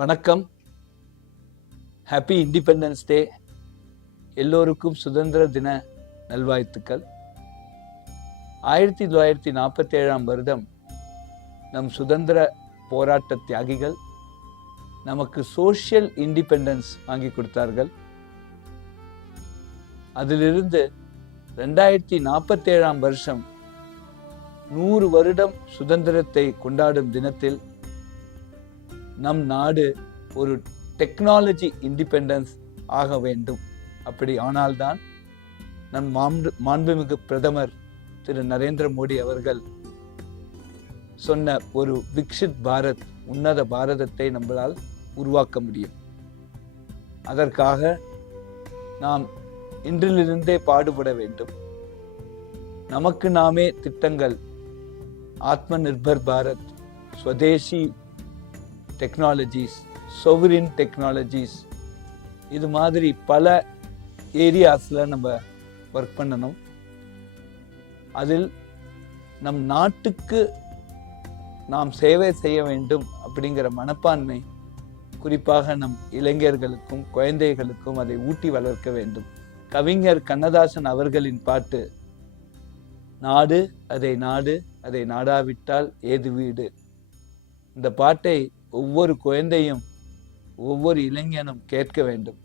வணக்கம். Happy independence day. எல்லோருக்கும் சுதந்திர தின நல்வாழ்த்துக்கள். 1947 வருடம் நம் சுதந்திர போராட்ட தியாகிகள் நமக்கு சோஷியல் இண்டிபெண்டன்ஸ் வாங்கி கொடுத்தார்கள். அதிலிருந்து 2047 வருஷம் 100 வருடம் சுதந்திரத்தை கொண்டாடும் தினத்தில் நம் நாடு ஒரு டெக்னாலஜி இண்டிபெண்டன்ஸ் ஆக வேண்டும். அப்படி ஆனால்தான் நம் மாண்புமிகு பிரதமர் திரு நரேந்திர மோடி அவர்கள் சொன்ன ஒரு விக்ஷித் பாரத், உன்னத பாரதத்தை நம்மளால் உருவாக்க முடியும். அதற்காக நாம் இன்றிலிருந்தே பாடுபட வேண்டும். நமக்கு நாமே திட்டங்கள், ஆத்ம நிர்பர் பாரத், ஸ்வதேசி டெக்னாலஜிஸ், சொவரின் டெக்னாலஜிஸ், இது மாதிரி பல ஏரியாஸில் நம்ம ஒர்க் பண்ணணும். அதில் நம் நாட்டுக்கு நாம் சேவை செய்ய வேண்டும் அப்படிங்கிற மனப்பான்மை குறிப்பாக நம் இளைஞர்களுக்கும் குழந்தைகளுக்கும் அதை ஊட்டி வளர்க்க வேண்டும். கவிஞர் கண்ணதாசன் அவர்களின் பாட்டு, நாடு அதை நாடு அதை நாடாவிட்டால் ஏது வீடு, இந்த பாட்டை ஒவ்வொரு குழந்தையும் ஒவ்வொரு இளைஞனும் கேட்க வேண்டும்.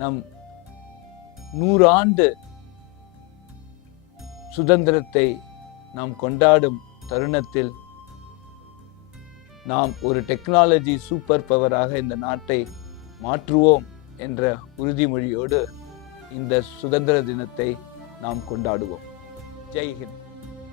நம் 100 ஆண்டு சுதந்திரத்தை நாம் கொண்டாடும் தருணத்தில் நாம் ஒரு டெக்னாலஜி சூப்பர் பவராக இந்த நாட்டை மாற்றுவோம் என்ற உறுதிமொழியோடு இந்த சுதந்திர தினத்தை நாம் கொண்டாடுவோம். ஜெய் ஹிந்த்.